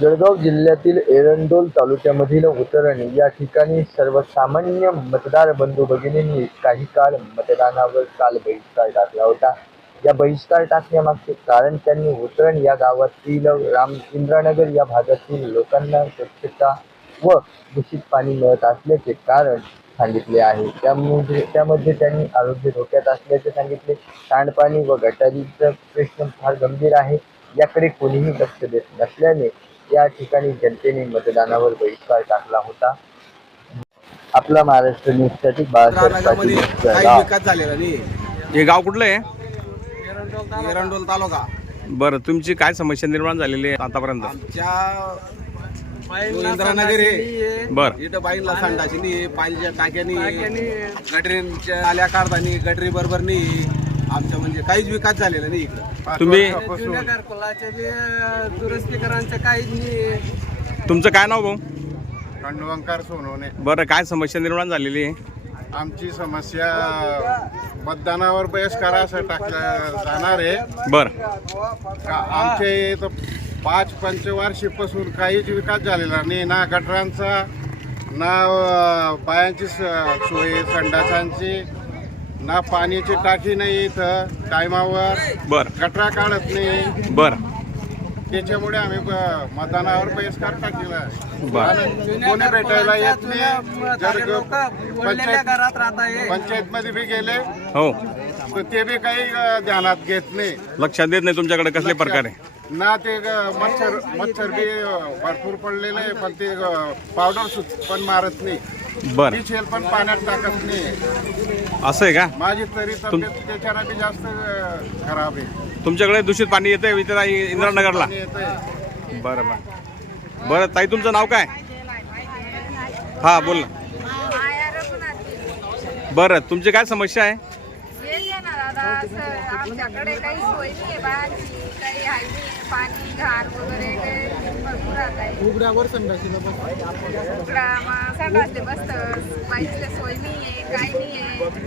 जळगाव जिल्ह्यातील एरंडोल तालुक्यामधील उतरणी या ठिकाणी सर्वसामान्य मतदार बंधू भगिनींनी काही काळ मतदानावर काल बहिष्कार टाकला होता. या बहिष्कार टाकण्यामागचे कारण त्यांनी उतरण या गावातील राम इंद्रानगर या भागातील लोकांना स्वच्छता व दूषित पाणी मिळत असल्याचे कारण सांगितले आहे. त्यामध्ये त्यामध्ये त्यांनी आरोग्य धोक्यात असल्याचे सांगितले. सांडपाणी व गटारीचा प्रश्न फार गंभीर आहे. याकडे कोणीही लक्ष देत नसल्याने या ठिकाणी जनतेने मतदानावर बहिष्कार टाकला होता. आपला महाराष्ट्र न्यूजसाठी बाळासाहेब रानागामध्ये पाटील काही जळगाव. विकास झालेला नाही हे गाव कुठलं आहे? एरंडोल तालुका. बरं तुमची काय समस्या निर्माण झालेली आहे आतापर्यंत? आमच्या इंद्रानगर आहे. बरं. इथं बाईला संडाची नाही टाक्यानी गटरींच्या आल्या काढतानी गटरी बरोबर नाही आमच्या म्हणजे काहीच विकास झालेला नाही इकडं. तुम्ही जुन्या दुरुस्तीकरांचं काहीच नाही. तुमचं काय नाव भाऊ? खंडवंकार सोनवणे. बरं काय समस्या निर्माण झालेली आहे? आमची समस्या मतदानावर बहिष्कार असं टाकलं जाणार आहे. बरं. का आमच्या इथं पाच पंचवार्षिकपासून काहीच विकास झालेला नाही. ना गटरांचा ना अं, बायांची स- सोय संडासांची ना पाण्याची टाकी नाही इथं टायमावर. बरं. गटरा काढत नाही. बरं. त्याच्यामुळे आम्ही ब- मतदानावर बहिष्कार टाकलेला आहे बरं. आणि कोणी भेटायला येत नाही? जर ग- पंचायत घरात राहत आहे पंचायत मध्ये बी गेले हो. तर ते बी काही अ, ध्यानात घेत नाही. लक्षात देत नाही तुमच्याकडे कसले प्रकारे ना ते ग- मच्छर मच्छर बी अ, भरपूर पडलेले आहे पण ते पावडर पण मारत नाही. बरं. शेल पण पाण्यात टाकत नाही. असं आहे का? माझी तरी तब्येत बी जास्त अ, खराब आहे. तुमच्याकडे दूषित पाणी येतंय इथं इंद्रानगरला. पाणी येतंय. बरं बरं. बरं ताई तुमचं नाव काय? हा बोल ना. बरं तुमची काय समस्या आहे? आमच्याकडे काही सोय नाही आहे. काही नाही पाणी घाण वगैरे काही भरपूर राहत आहे. उघड्यावर संडाशीला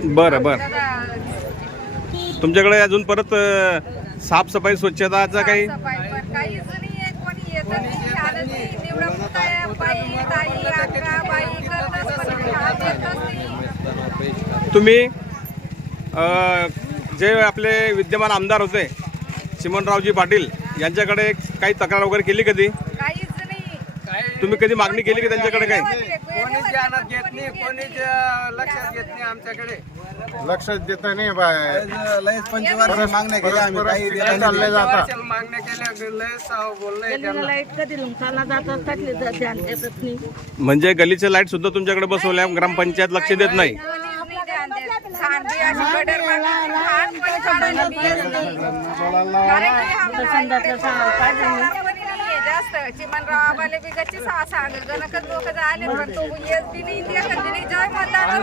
बरं बरं. तुमच्याकडे अजून परत साफसफाई स्वच्छताचा काही? तुम्ही जे आपले विद्यमान आमदार होते चिमणरावजी पाटील यांच्याकडे काही तक्रार वगैरे केली कधी? तुम्ही कधी मागणी केली की त्यांच्याकडे काही कोणीच ध्यानात घेत नाही कोणीच अं, लक्षात घेत नाही आमच्याकडे लक्षच देत नाही बाय लयच पंचवार्षिक मागण्या केल्या आम्ही काही नाही. चालले वर्षाला मागण्या केल्या लय साव बोललंय त्यांना लाइट कधी लुंकाला जातात टाकले तर ध्यान देतच नाही म्हणजे गलीचे लाइट सुद्धा तुमच्याकडे बसवल्या ग्रामपंचायत लक्ष देत. कारण की आम्हाला नाही. कोणी नाहीये जास्त. चिमणराव आम्हाला बी गच्ची सहा सांग. गणकच लोक आले पण तो येत बी नाही. देखत बी नाही. जय मतदान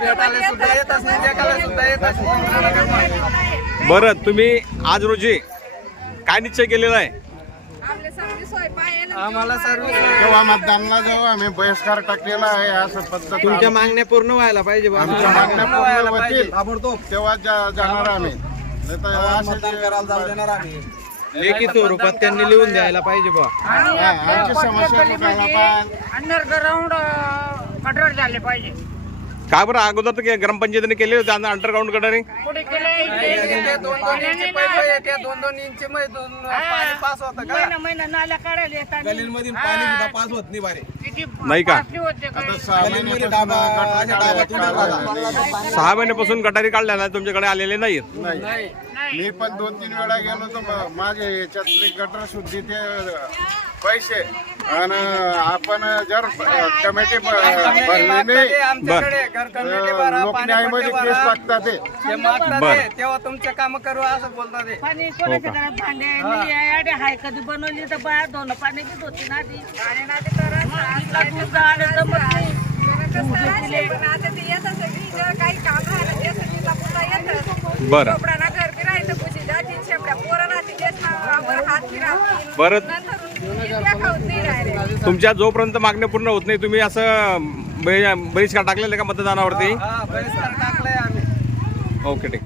भेटायला सुद्धा येतच नाही जगाला सुद्धा येतच नाही बरं तुम्ही आज रोजी काय निश्चय केलेला आहे? आम्हाला सर्व तेव्हा मतदानाला जेव्हा आम्ही बहिष्कार टाकलेला आहे असं पद्धत तुमच्या मागण्या पूर्ण व्हायला पाहिजे बा. आमच्या मागण्या पूर्ण होतील. ताबडतोब तेव्हा जा- जाणार आम्ही. मतदान करायला जाऊ देणार आम्ही. लेखी स्वरूपात त्यांनी लिहून द्यायला पाहिजे बा आमची समस्या सुटायला पाहिजे. अंडरग्राऊंड गटर झाले पाहिजे. का बरं? अगोदर तर ग्रामपंचायतीने केले होते अंडरग्राऊंड गटारी कुठे केले ते? दोन दोन इंच पाईप येते दोन दोन इंच मध्ये दोन पाणी पास होतं का? महिना महिना नाल्या काढायला येतात गलींमध्ये पाणी सुद्धा पास होत नाही बारे किती नाही का? पासली होते का? आता सहा महिन्यापासून गटार. सहा महिन्यापासून काढल्या ना तुमच्याकडे आलेले नाहीत? नाही. मी पण दोन तीन वेळा गेलो तर म- माझे याच्यातले गटर शुद्धी ते पैसे. आणि आपण जर कमिटी भरली नाही लोक न्यायमध्ये केस ते ते मागतात बरं. ते, तेव्हा तुमचे काम करू असं बोलतात ते पाणी कोणाच्या घरात भांडे नाही आहे. हाय कधी बनवली तर बाहेर दोन पाणी बी होती ना ती तिला दूध जमत नाही येतच बरं. तुमच्या जोपर्यंत मागण्या पूर्ण होत नाही तुम्ही असं बहि- बहिष्कार टाकलेलं का मतदानावरती? हा ओके ठीक.